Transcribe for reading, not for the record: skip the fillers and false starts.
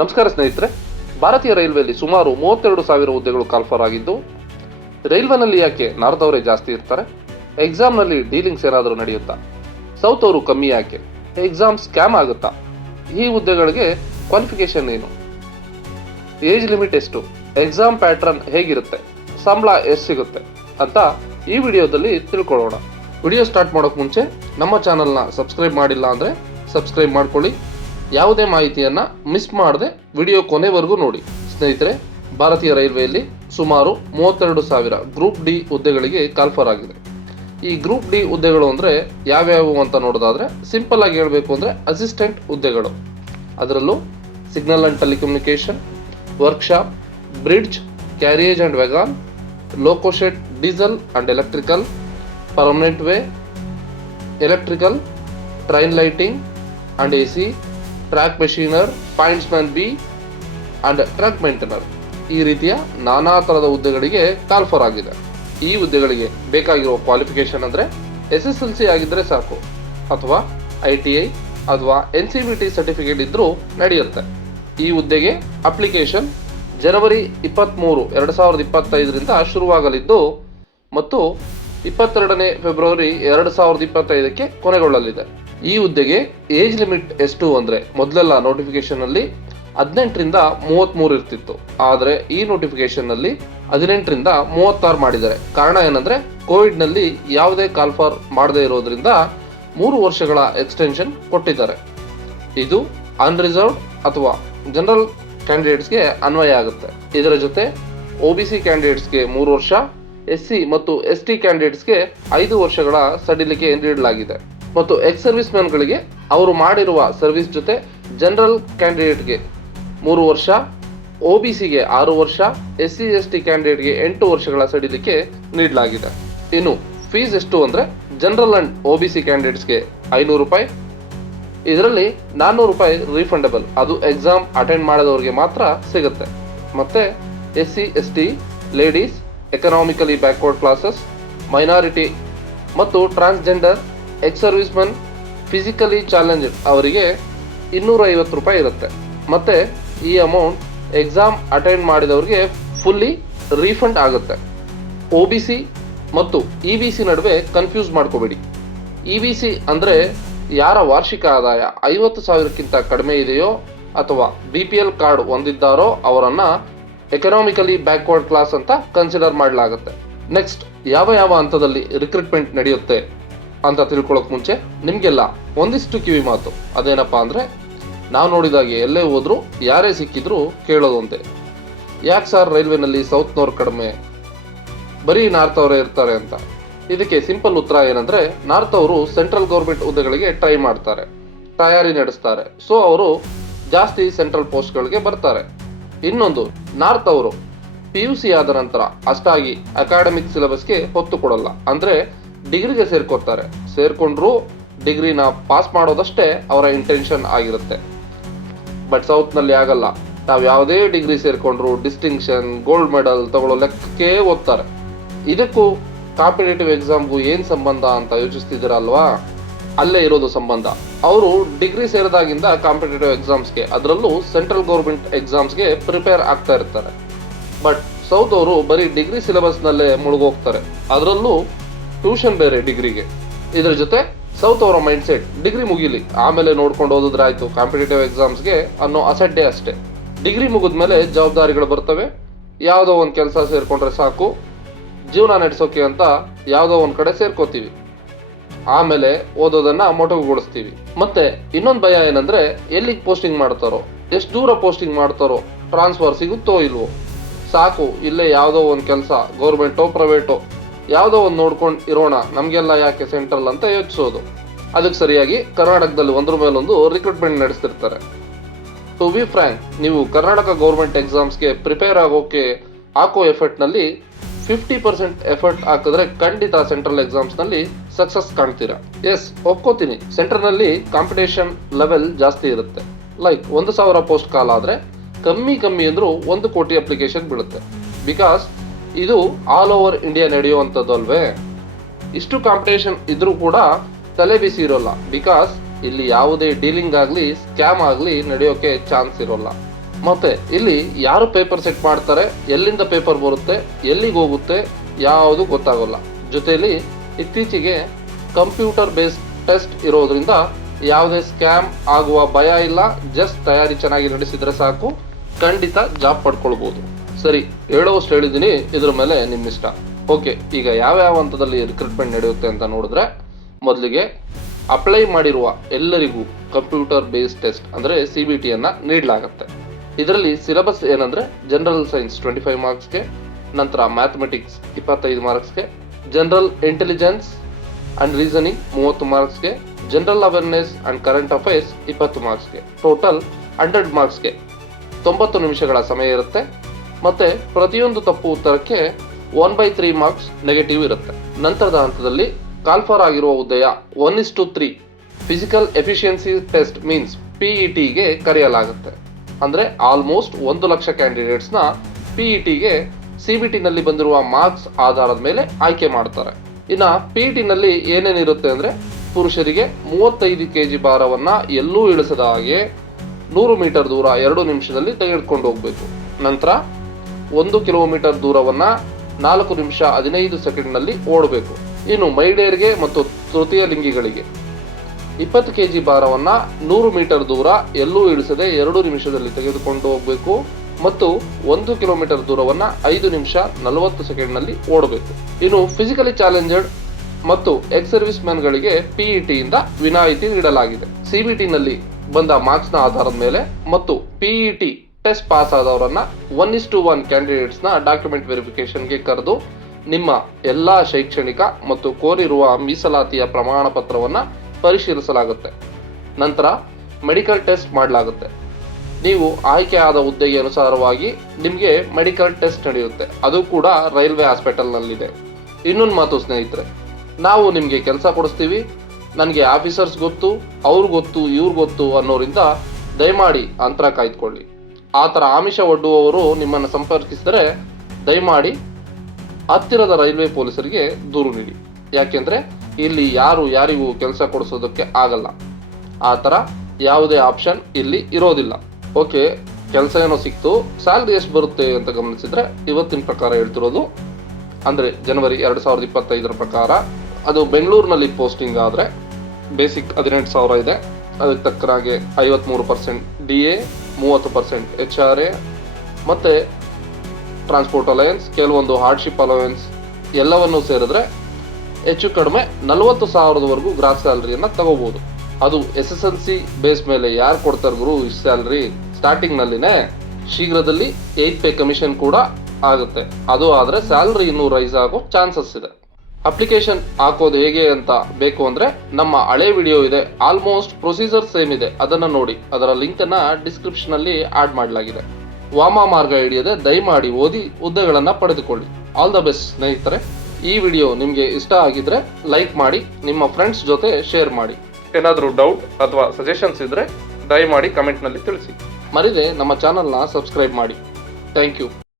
ನಮಸ್ಕಾರ ಸ್ನೇಹಿತರೆ. ಭಾರತೀಯ ರೈಲ್ವೆಯಲ್ಲಿ ಸುಮಾರು 32,000 ಹುದ್ದೆಗಳು ಕಾಲ್ಫರ್ ಆಗಿದ್ದು, ರೈಲ್ವೆನಲ್ಲಿ ಯಾಕೆ ನಾರ್ದವರೇ ಜಾಸ್ತಿ ಇರ್ತಾರೆ? ಎಕ್ಸಾಮ್ನಲ್ಲಿ ಡೀಲಿಂಗ್ಸ್ ಏನಾದರೂ ನಡೆಯುತ್ತಾ? ಸೌತ್ ಅವರು ಕಮ್ಮಿ ಯಾಕೆ? ಎಕ್ಸಾಮ್ ಸ್ಕ್ಯಾಮ್ ಆಗುತ್ತಾ? ಈ ಹುದ್ದೆಗಳಿಗೆ ಕ್ವಾಲಿಫಿಕೇಶನ್ ಏನು? ಏಜ್ ಲಿಮಿಟ್ ಎಷ್ಟು? ಎಕ್ಸಾಮ್ ಪ್ಯಾಟ್ರನ್ ಹೇಗಿರುತ್ತೆ? ಸಂಬಳ ಎಷ್ಟು ಸಿಗುತ್ತೆ ಅಂತ ಈ ವಿಡಿಯೋದಲ್ಲಿ ತಿಳ್ಕೊಳ್ಳೋಣ. ವಿಡಿಯೋ ಸ್ಟಾರ್ಟ್ ಮಾಡೋಕೆ ಮುಂಚೆ ನಮ್ಮ ಚಾನಲ್ನ ಸಬ್ಸ್ಕ್ರೈಬ್ ಮಾಡಿಲ್ಲ ಅಂದರೆ ಸಬ್ಸ್ಕ್ರೈಬ್ ಮಾಡ್ಕೊಳ್ಳಿ. ಯಾವುದೇ ಮಾಹಿತಿಯನ್ನು ಮಿಸ್ ಮಾಡದೆ ವಿಡಿಯೋ ಕೊನೆವರೆಗೂ ನೋಡಿ. ಸ್ನೇಹಿತರೆ, ಭಾರತೀಯ ರೈಲ್ವೆಯಲ್ಲಿ ಸುಮಾರು 32,000 ಗ್ರೂಪ್ ಡಿ ಹುದ್ದೆಗಳಿಗೆ ಕಾಲ್ಫರ್ ಆಗಿದೆ. ಈ ಗ್ರೂಪ್ ಡಿ ಹುದ್ದೆಗಳು ಅಂದರೆ ಯಾವ್ಯಾವು ಅಂತ ನೋಡೋದಾದರೆ, ಸಿಂಪಲ್ ಆಗಿ ಹೇಳಬೇಕು ಅಂದರೆ ಅಸಿಸ್ಟೆಂಟ್ ಹುದ್ದೆಗಳು. ಅದರಲ್ಲೂ signal and telecommunication, workshop, bridge, carriage and wagon, loco shed, diesel and electrical, permanent way, electrical, train lighting and AC, track machine, pointsman B and track maintainer, ಈ ರೀತಿಯ ನಾನಾ ಥರದ ಹುದ್ದೆಗಳಿಗೆ ಕಾಲ್ಫರ್ ಆಗಿದೆ. ಈ ಹುದ್ದೆಗಳಿಗೆ ಬೇಕಾಗಿರೋ ಕ್ವಾಲಿಫಿಕೇಷನ್ ಅಂದರೆ SSLC ಆಗಿದ್ದರೆ ಸಾಕು, ಅಥವಾ ITI ಅಥವಾ NCVT ಸರ್ಟಿಫಿಕೇಟ್ ಇದ್ದರೂ ನಡೆಯುತ್ತೆ. ಈ ಹುದ್ದೆಗೆ ಅಪ್ಲಿಕೇಶನ್ ಜನವರಿ 23, 2025ರಿಂದ ಶುರುವಾಗಲಿದ್ದು ಮತ್ತು 22ನೇ ಫೆಬ್ರವರಿ 2025ಕ್ಕೆ ಕೊನೆಗೊಳ್ಳಲಿದೆ. ಈ ಹುದ್ದೆಗೆ ಏಜ್ ಲಿಮಿಟ್ ಎಷ್ಟು ಅಂದರೆ, ಮೊದಲೆಲ್ಲ ನೋಟಿಫಿಕೇಶನ್ನಲ್ಲಿ 18ರಿಂದ 33 ಇರ್ತಿತ್ತು. ಆದರೆ ಈ ನೋಟಿಫಿಕೇಶನ್ನಲ್ಲಿ 18ರಿಂದ 36 ಮಾಡಿದ್ದಾರೆ. ಕಾರಣ ಏನಂದರೆ, ಕೋವಿಡ್ನಲ್ಲಿ ಯಾವುದೇ ಕಾಲ್ಫಾರ್ ಮಾಡದೇ ಇರೋದ್ರಿಂದ 3 ವರ್ಷಗಳ ಎಕ್ಸ್ಟೆನ್ಷನ್ ಕೊಟ್ಟಿದ್ದಾರೆ. ಇದು ಅನ್ರಿಸರ್ವ್ಡ್ ಅಥವಾ ಜನರಲ್ ಕ್ಯಾಂಡಿಡೇಟ್ಸ್ಗೆ ಅನ್ವಯ ಆಗುತ್ತೆ. ಇದರ ಜೊತೆ OBC ಕ್ಯಾಂಡಿಡೇಟ್ಸ್ಗೆ 3 ವರ್ಷ, SC ಮತ್ತು ST ಕ್ಯಾಂಡಿಡೇಟ್ಸ್ಗೆ 5 ವರ್ಷಗಳ ಸಡಿಲಿಕೆ ನೀಡಲಾಗಿದೆ. ಮತ್ತು ಎಕ್ಸ್ ಸರ್ವಿಸ್ ಮ್ಯಾನ್ಗಳಿಗೆ ಅವರು ಮಾಡಿರುವ ಸರ್ವಿಸ್ ಜೊತೆ ಜನರಲ್ ಕ್ಯಾಂಡಿಡೇಟ್ಗೆ 3 ವರ್ಷ, OBCಗೆ 6 ವರ್ಷ, SC ST ಕ್ಯಾಂಡಿಡೇಟ್ಗೆ 8 ವರ್ಷಗಳ ಸಡಿಲಿಕೆ ನೀಡಲಾಗಿದೆ. ಇನ್ನು ಫೀಸ್ ಎಷ್ಟು ಅಂದರೆ, ಜನರಲ್ ಆ್ಯಂಡ್ OBC ಕ್ಯಾಂಡಿಡೇಟ್ಸ್ಗೆ 500 ರೂಪಾಯಿ, ಇದರಲ್ಲಿ 400 ರೂಪಾಯಿ ರೀಫಂಡಬಲ್, ಅದು ಎಕ್ಸಾಮ್ ಅಟೆಂಡ್ ಮಾಡಿದವರಿಗೆ ಮಾತ್ರ ಸಿಗುತ್ತೆ. ಮತ್ತು SC ST, ladies, economically backward classes, minority ಮತ್ತು transgender, ex service men, physically challenged ಅವರಿಗೆ 250 ರೂಪಾಯಿ ಇರುತ್ತೆ. ಮತ್ತು ಈ ಅಮೌಂಟ್ ಎಕ್ಸಾಮ್ ಅಟೆಂಡ್ ಮಾಡಿದವರಿಗೆ ಫುಲ್ಲಿ ರೀಫಂಡ್ ಆಗುತ್ತೆ. OBC ಮತ್ತು EBC ನಡುವೆ ಕನ್ಫ್ಯೂಸ್ ಮಾಡ್ಕೋಬೇಡಿ. EBC ಅಂದರೆ ಯಾರ ವಾರ್ಷಿಕ ಆದಾಯ 50,000ಕ್ಕಿಂತ ಕಡಿಮೆ ಇದೆಯೋ ಅಥವಾ BPL ಕಾರ್ಡ್ ಹೊಂದಿದ್ದಾರೋ ಅವರನ್ನು ಎಕನಾಮಿಕಲಿ ಬ್ಯಾಕ್ವರ್ಡ್ ಕ್ಲಾಸ್ ಅಂತ ಕನ್ಸಿಡರ್ ಮಾಡಲಾಗುತ್ತೆ. ನೆಕ್ಸ್ಟ್, ಯಾವ ಹಂತದಲ್ಲಿ ರಿಕ್ರೂಟ್ಮೆಂಟ್ ನಡೆಯುತ್ತೆ ಅಂತ ತಿಳ್ಕೊಳ್ಳೋಕೆ ಮುಂಚೆ ನಿಮಗೆಲ್ಲ ಒಂದಿಷ್ಟು ಕಿವಿ ಮಾತು. ಅದೇನಪ್ಪ ಅಂದರೆ, ನಾವು ನೋಡಿದಾಗೆ ಎಲ್ಲೇ ಹೋದರೂ ಯಾರೇ ಸಿಕ್ಕಿದ್ರು ಕೇಳೋದು ಅಂತೆ, ಯಾಕೆ ಸರ್ ರೈಲ್ವೆನಲ್ಲಿ ಸೌತ್ನವ್ರು ಕಡಿಮೆ, ಬರೀ ನಾರ್ತ್ ಅವರೇ ಇರ್ತಾರೆ ಅಂತ. ಇದಕ್ಕೆ ಸಿಂಪಲ್ ಉತ್ತರ ಏನಂದರೆ, ನಾರ್ತ್ ಅವರು ಸೆಂಟ್ರಲ್ ಗೌರ್ಮೆಂಟ್ ಹುದ್ದೆಗಳಿಗೆ ಟ್ರೈ ಮಾಡ್ತಾರೆ, ತಯಾರಿ ನಡೆಸ್ತಾರೆ. ಸೊ ಅವರು ಜಾಸ್ತಿ ಸೆಂಟ್ರಲ್ ಪೋಸ್ಟ್ಗಳಿಗೆ ಬರ್ತಾರೆ. ಇನ್ನೊಂದು, ನಾರ್ತ್ ಅವರು PUC ಆದ ನಂತರ ಅಷ್ಟಾಗಿ ಅಕಾಡೆಮಿಕ್ ಸಿಲೆಬಸ್ಗೆ ಹೊತ್ತು ಕೊಡಲ್ಲ. ಅಂದರೆ ಡಿಗ್ರಿಗೆ ಸೇರ್ಕೊಂಡ್ರೂ ಡಿಗ್ರಿನ ಪಾಸ್ ಮಾಡೋದಷ್ಟೇ ಅವರ ಇಂಟೆನ್ಷನ್ ಆಗಿರುತ್ತೆ. ಬಟ್ ಸೌತ್ನಲ್ಲಿ ಆಗಲ್ಲ. ನಾವು ಯಾವುದೇ ಡಿಗ್ರಿ ಸೇರ್ಕೊಂಡ್ರು ಡಿಸ್ಟಿಂಕ್ಷನ್, ಗೋಲ್ಡ್ ಮೆಡಲ್ ತಗೊಳ್ಳೋ ಲೆಕ್ಕಕ್ಕೆ ಓದ್ತಾರೆ. ಇದಕ್ಕೂ ಕಾಂಪಿಟೇಟಿವ್ ಎಕ್ಸಾಮ್ಗೂ ಏನು ಸಂಬಂಧ ಅಂತ ಯೋಚಿಸ್ತಿದ್ದೀರಲ್ವಾ? ಅಲ್ಲೇ ಇರೋದು ಸಂಬಂಧ. ಅವರು ಡಿಗ್ರಿ ಸೇರಿದಾಗಿಂದ ಕಾಂಪಿಟೇಟಿವ್ ಎಕ್ಸಾಮ್ಸ್ಗೆ, ಅದರಲ್ಲೂ ಸೆಂಟ್ರಲ್ ಗೌರ್ಮೆಂಟ್ ಎಕ್ಸಾಮ್ಸ್ಗೆ ಪ್ರಿಪೇರ್ ಆಗ್ತಾ ಇರ್ತಾರೆ. ಬಟ್ ಸೌತ್ ಅವರು ಬರೀ ಡಿಗ್ರಿ ಸಿಲೆಬಸ್ನಲ್ಲೇ ಮುಳುಗೋಗ್ತಾರೆ, ಅದರಲ್ಲೂ ಟ್ಯೂಷನ್ ಬೇರೆ ಡಿಗ್ರಿಗೆ. ಇದರ ಜೊತೆ ಸೌತ್ ಅವರ ಮೈಂಡ್ ಸೆಟ್ ಡಿಗ್ರಿ ಮುಗಿಲಿ ಆಮೇಲೆ ನೋಡ್ಕೊಂಡು ಓದಿದ್ರೆ ಆಯಿತು ಕಾಂಪಿಟೇಟಿವ್ ಎಕ್ಸಾಮ್ಸ್ಗೆ ಅನ್ನೋ ಅಸಡ್ಡೆ ಅಷ್ಟೇ. ಡಿಗ್ರಿ ಮುಗಿದ್ಮೇಲೆ ಜವಾಬ್ದಾರಿಗಳು ಬರ್ತವೆ, ಯಾವುದೋ ಒಂದು ಕೆಲಸ ಸೇರ್ಕೊಂಡ್ರೆ ಸಾಕು, ಜೀವನ ನಡೆಸೋಕೆ ಅಂತ ಯಾವುದೋ ಒಂದು ಕಡೆ ಸೇರ್ಕೋತೀವಿ, ಆಮೇಲೆ ಓದೋದನ್ನು ಮೊಟಕುಗೊಳಿಸ್ತೀವಿ. ಮತ್ತೆ ಇನ್ನೊಂದು ಭಯ ಏನಂದರೆ, ಎಲ್ಲಿಗೆ ಪೋಸ್ಟಿಂಗ್ ಮಾಡ್ತಾರೋ, ಎಷ್ಟು ದೂರ ಪೋಸ್ಟಿಂಗ್ ಮಾಡ್ತಾರೋ, ಟ್ರಾನ್ಸ್ಫರ್ ಸಿಗುತ್ತೋ ಇಲ್ವೋ, ಸಾಕು ಇಲ್ಲೇ ಯಾವುದೋ ಒಂದು ಕೆಲಸ, ಗೌರ್ಮೆಂಟೋ ಪ್ರೈವೇಟೋ ಯಾವುದೋ ಒಂದು ನೋಡ್ಕೊಂಡು ಇರೋಣ, ನಮಗೆಲ್ಲ ಯಾಕೆ ಸೆಂಟ್ರಲ್ ಅಂತ ಯೋಚಿಸೋದು. ಅದಕ್ಕೆ ಸರಿಯಾಗಿ ಕರ್ನಾಟಕದಲ್ಲಿ ಒಂದ್ರ ಮೇಲೊಂದು ರಿಕ್ರೂಟ್ಮೆಂಟ್ ನಡೆಸ್ತಿರ್ತಾರೆ. ಟು ಬಿ ಫ್ರ್ಯಾಂಕ್, ನೀವು ಕರ್ನಾಟಕ ಗೌರ್ಮೆಂಟ್ ಎಕ್ಸಾಮ್ಸ್ಗೆ ಪ್ರಿಪೇರ್ ಆಗೋಕೆ ಹಾಕೋ ಎಫರ್ಟ್ನಲ್ಲಿ 50% ಎಫರ್ಟ್ ಹಾಕಿದ್ರೆ ಖಂಡಿತ ಸೆಂಟ್ರಲ್ ಎಕ್ಸಾಮ್ಸ್ನಲ್ಲಿ ಸಕ್ಸಸ್ ಕಾಣ್ತೀರಾ. ಎಸ್, ಒಪ್ಕೋತೀನಿ, ಸೆಂಟ್ರಲ್ನಲ್ಲಿ ಕಾಂಪಿಟೇಷನ್ ಲೆವೆಲ್ ಜಾಸ್ತಿ ಇರುತ್ತೆ. ಲೈಕ್ 1,000 ಪೋಸ್ಟ್ ಕಾಲ್ ಆದರೆ ಕಮ್ಮಿ ಅಂದರೂ 1 ಕೋಟಿ ಅಪ್ಲಿಕೇಶನ್ ಬೀಳುತ್ತೆ. ಬಿಕಾಸ್ ಇದು ಆಲ್ ಓವರ್ ಇಂಡಿಯಾ ನಡೆಯುವಂಥದ್ದು ಅಲ್ವೇ. ಇಷ್ಟು ಕಾಂಪಿಟೇಷನ್ ಇದ್ರೂ ಕೂಡ ತಲೆ ಬಿಸಿ ಇರೋಲ್ಲ. ಬಿಕಾಸ್ ಇಲ್ಲಿ ಯಾವುದೇ ಡೀಲಿಂಗ್ ಆಗಲಿ ಸ್ಕ್ಯಾಮ್ ಆಗಲಿ ನಡೆಯೋಕೆ ಚಾನ್ಸ್ ಇರೋಲ್ಲ. ಮತ್ತೆ ಇಲ್ಲಿ ಯಾರು ಪೇಪರ್ ಸೆಟ್ ಮಾಡ್ತಾರೆ, ಎಲ್ಲಿಂದ ಪೇಪರ್ ಬರುತ್ತೆ, ಎಲ್ಲಿಗೆ ಹೋಗುತ್ತೆ ಯಾವುದು ಗೊತ್ತಾಗೋಲ್ಲ. ಜೊತೆಯಲ್ಲಿ ಇತ್ತೀಚೆಗೆ ಕಂಪ್ಯೂಟರ್ ಬೇಸ್ಡ್ ಟೆಸ್ಟ್ ಇರೋದ್ರಿಂದ ಯಾವುದೇ ಸ್ಕ್ಯಾಮ್ ಆಗುವ ಭಯ ಇಲ್ಲ. ಜಸ್ಟ್ ತಯಾರಿ ಚೆನ್ನಾಗಿ ನಡೆಸಿದ್ರೆ ಸಾಕು, ಖಂಡಿತ ಜಾಬ್ ಪಡ್ಕೊಳ್ಬೋದು. ಸರಿ, ಹೇಳೋಷ್ಟು ಹೇಳಿದ್ದೀನಿ, ಇದ್ರ ಮೇಲೆ ನಿಮ್ಮ ಇಷ್ಟ. ಓಕೆ, ಈಗ ಯಾವ್ಯಾವ ಹಂತದಲ್ಲಿ ರಿಕ್ರೂಟ್ಮೆಂಟ್ ನಡೆಯುತ್ತೆ ಅಂತ ನೋಡಿದ್ರೆ, ಮೊದಲಿಗೆ ಅಪ್ಲೈ ಮಾಡಿರುವ ಎಲ್ಲರಿಗೂ ಕಂಪ್ಯೂಟರ್ ಬೇಸ್ಡ್ ಟೆಸ್ಟ್ ಅಂದರೆ CBTಯನ್ನು ನೀಡಲಾಗುತ್ತೆ. ಇದರಲ್ಲಿ ಸಿಲೆಬಸ್ ಏನಂದರೆ ಜನರಲ್ ಸೈನ್ಸ್ 25 ಮಾರ್ಕ್ಸ್ಗೆ, ನಂತರ ಮ್ಯಾಥಮೆಟಿಕ್ಸ್ 25 ಮಾರ್ಕ್ಸ್ಗೆ, ಜನರಲ್ ಇಂಟೆಲಿಜೆನ್ಸ್ ಆ್ಯಂಡ್ ರೀಸನಿಂಗ್ 30 ಮಾರ್ಕ್ಸ್ಗೆ, general awareness and current affairs 20 ಮಾರ್ಕ್ಸ್ಗೆ, ಟೋಟಲ್ 100 ಮಾರ್ಕ್ಸ್ಗೆ 90 ನಿಮಿಷಗಳ ಸಮಯ ಇರುತ್ತೆ. ಮತ್ತು ಪ್ರತಿಯೊಂದು ತಪ್ಪು ಉತ್ತರಕ್ಕೆ 1/3 ಮಾರ್ಕ್ಸ್ ನೆಗೆಟಿವ್ ಇರುತ್ತೆ. ನಂತರದ ಹಂತದಲ್ಲಿ ಕಾಲ್ಫರ್ ಆಗಿರುವ ಹುದ್ದೆಯ 1:3 ಫಿಸಿಕಲ್ ಎಫಿಷಿಯನ್ಸಿ ಟೆಸ್ಟ್ ಮೀನ್ಸ್ PETಗೆ ಕರೆಯಲಾಗುತ್ತೆ. ಅಂದರೆ ಆಲ್ಮೋಸ್ಟ್ 1 ಲಕ್ಷ ಕ್ಯಾಂಡಿಡೇಟ್ಸ್ನ PETಗೆ CBTನಲ್ಲಿ ಬಂದಿರುವ ಮಾರ್ಕ್ಸ್ ಆಧಾರದ ಮೇಲೆ ಆಯ್ಕೆ ಮಾಡ್ತಾರೆ. ಇನ್ನು PETನಲ್ಲಿ ಏನೇನಿರುತ್ತೆ ಅಂದರೆ, ಪುರುಷರಿಗೆ 35 kg ಭಾರವನ್ನು ಎಲ್ಲೂ ಇಳಿಸದ ಹಾಗೆ 100 ಮೀಟರ್ ದೂರ 2 ನಿಮಿಷದಲ್ಲಿ ತೆಗೆದುಕೊಂಡು ಹೋಗಬೇಕು. ನಂತರ 1 ಕಿಲೋಮೀಟರ್ ದೂರವನ್ನು 4 ನಿಮಿಷ 15 ಸೆಕೆಂಡ್ನಲ್ಲಿ ಓಡಬೇಕು. ಇನ್ನು ಮಹಿಳೆಯರಿಗೆ ಮತ್ತು ತೃತೀಯ ಲಿಂಗಿಗಳಿಗೆ 20 kg ಭಾರವನ್ನು 100 ಮೀಟರ್ ದೂರ ಎಲ್ಲೂ ಇಳಿಸದೆ 2 ನಿಮಿಷದಲ್ಲಿ ತೆಗೆದುಕೊಂಡು ಹೋಗಬೇಕು ಮತ್ತು 1 ಕಿಲೋಮೀಟರ್ ದೂರವನ್ನು 5 ನಿಮಿಷ 40 ಸೆಕೆಂಡ್ನಲ್ಲಿ ಓಡಬೇಕು. ಇನ್ನು ಫಿಸಿಕಲಿ ಚಾಲೆಂಜಡ್ ಮತ್ತು ಎಕ್ಸ್ ಸರ್ವಿಸ್ ಮ್ಯಾನ್ಗಳಿಗೆ PETಯಿಂದ ವಿನಾಯಿತಿ ನೀಡಲಾಗಿದೆ. CBTನಲ್ಲಿ ಬಂದ ಮಾರ್ಕ್ಸ್ನ ಆಧಾರದ ಮೇಲೆ ಮತ್ತು PET ಟೆಸ್ಟ್ ಪಾಸ್ ಆದವರನ್ನ 1:1 ಕ್ಯಾಂಡಿಡೇಟ್ಸ್ನ ಡಾಕ್ಯುಮೆಂಟ್ ವೆರಿಫಿಕೇಶನ್ಗೆ ಕರೆದು ನಿಮ್ಮ ಎಲ್ಲ ಶೈಕ್ಷಣಿಕ ಮತ್ತು ಕೋರಿರುವ ಮೀಸಲಾತಿಯ ಪ್ರಮಾಣ ಪತ್ರವನ್ನು ಪರಿಶೀಲಿಸಲಾಗುತ್ತೆ. ನಂತರ ಮೆಡಿಕಲ್ ಟೆಸ್ಟ್ ಮಾಡಲಾಗುತ್ತೆ. ನೀವು ಆಯ್ಕೆ ಆದ ಹುದ್ದೆಗೆ ಅನುಸಾರವಾಗಿ ನಿಮಗೆ ಮೆಡಿಕಲ್ ಟೆಸ್ಟ್ ನಡೆಯುತ್ತೆ. ಅದು ಕೂಡ ರೈಲ್ವೆ ಹಾಸ್ಪಿಟಲ್ನಲ್ಲಿದೆ. ಇನ್ನೊಂದು ಮಾತು ಸ್ನೇಹಿತರೆ, ನಾವು ನಿಮಗೆ ಕೆಲಸ ಕೊಡಿಸ್ತೀವಿ, ನನಗೆ ಆಫೀಸರ್ಸ್ ಗೊತ್ತು, ಅವ್ರು ಗೊತ್ತು, ಇವ್ರು ಗೊತ್ತು ಅನ್ನೋರಿಂದ ದಯಮಾಡಿ ಅಂತರ ಕಾಯ್ದುಕೊಳ್ಳಿ. ಆ ಥರ ಆಮಿಷ ಒಡ್ಡುವವರು ನಿಮ್ಮನ್ನು ಸಂಪರ್ಕಿಸಿದರೆ ದಯಮಾಡಿ ಹತ್ತಿರದ ರೈಲ್ವೆ ಪೊಲೀಸರಿಗೆ ದೂರು ನೀಡಿ. ಯಾಕೆಂದರೆ ಇಲ್ಲಿ ಯಾರಿಗೂ ಕೆಲಸ ಕೊಡಿಸೋದಕ್ಕೆ ಆಗಲ್ಲ. ಆ ಥರ ಯಾವುದೇ ಆಪ್ಷನ್ ಇಲ್ಲಿ ಇರೋದಿಲ್ಲ. ಓಕೆ, ಕೆಲಸ ಏನೋ ಸಿಕ್ತು, ಸ್ಯಾಲ್ರಿ ಎಷ್ಟು ಬರುತ್ತೆ ಅಂತ ಗಮನಿಸಿದರೆ ಇವತ್ತಿನ ಪ್ರಕಾರ ಹೇಳ್ತಿರೋದು ಅಂದರೆ ಜನವರಿ 2025 ಪ್ರಕಾರ ಅದು ಬೆಂಗಳೂರಿನಲ್ಲಿ ಪೋಸ್ಟಿಂಗ್ ಆದರೆ ಬೇಸಿಕ್ 18,000 ಇದೆ. ಅದಕ್ಕೆ ತಕ್ಕನಾಗೆ 53% DA, 30% HRA ಮತ್ತು ಟ್ರಾನ್ಸ್ಪೋರ್ಟ್ ಅಲಯನ್ಸ್, ಕೆಲವೊಂದು ಹಾರ್ಡ್ಶಿಪ್ ಅಲಯನ್ಸ್ ಎಲ್ಲವನ್ನೂ ಸೇರಿದ್ರೆ ಹೆಚ್ಚು ಕಡಿಮೆ 40,000ವರೆಗೂ ಗ್ರಾಸ್ ಸ್ಯಾಲ್ರಿಯನ್ನು ತಗೋಬೋದು. ಅದು SSLC ಬೇಸ್ ಮೇಲೆ ಯಾರು ಕೊಡ್ತಾರೆ ಗುರು ಇಷ್ಟು ಸ್ಯಾಲ್ರಿ ಸ್ಟಾರ್ಟಿಂಗ್ನಲ್ಲಿನೇ, ಶೀಘ್ರದಲ್ಲಿ 8 ಪೇ ಕಮಿಷನ್ ಕೂಡ ಆಗುತ್ತೆ. ಅದು ಆದರೆ ಸ್ಯಾಲ್ರಿ ಇನ್ನೂ ರೈಸ್ ಆಗೋ ಚಾನ್ಸಸ್ ಇದೆ. ಅಪ್ಲಿಕೇಶನ್ ಹಾಕೋದು ಹೇಗೆ ಅಂತ ಬೇಕು ಅಂದರೆ ನಮ್ಮ ಹಳೆ ವಿಡಿಯೋ ಇದೆ, ಆಲ್ಮೋಸ್ಟ್ ಪ್ರೊಸೀಜರ್ ಸೇಮ್ ಇದೆ, ಅದನ್ನು ನೋಡಿ. ಅದರ ಲಿಂಕನ್ನು ಡಿಸ್ಕ್ರಿಪ್ಷನಲ್ಲಿ ಆ್ಯಡ್ ಮಾಡಲಾಗಿದೆ. ವಾಮ ಮಾರ್ಗ ಹಿಡಿಯದೆ ದಯಮಾಡಿ ಓದಿ ಹುದ್ದೆಗಳನ್ನು ಪಡೆದುಕೊಳ್ಳಿ. ಆಲ್ ದ ಬೆಸ್ಟ್ ಸ್ನೇಹಿತರೆ. ಈ ವಿಡಿಯೋ ನಿಮಗೆ ಇಷ್ಟ ಆಗಿದ್ರೆ ಲೈಕ್ ಮಾಡಿ, ನಿಮ್ಮ ಫ್ರೆಂಡ್ಸ್ ಜೊತೆ ಶೇರ್ ಮಾಡಿ. ಏನಾದರೂ ಡೌಟ್ ಅಥವಾ ಸಜೆಷನ್ಸ್ ಇದ್ದರೆ ದಯಮಾಡಿ ಕಮೆಂಟ್ನಲ್ಲಿ ತಿಳಿಸಿ. ಮರಿದೆ ನಮ್ಮ ಚಾನಲ್ನ ಸಬ್ಸ್ಕ್ರೈಬ್ ಮಾಡಿ. Thank you.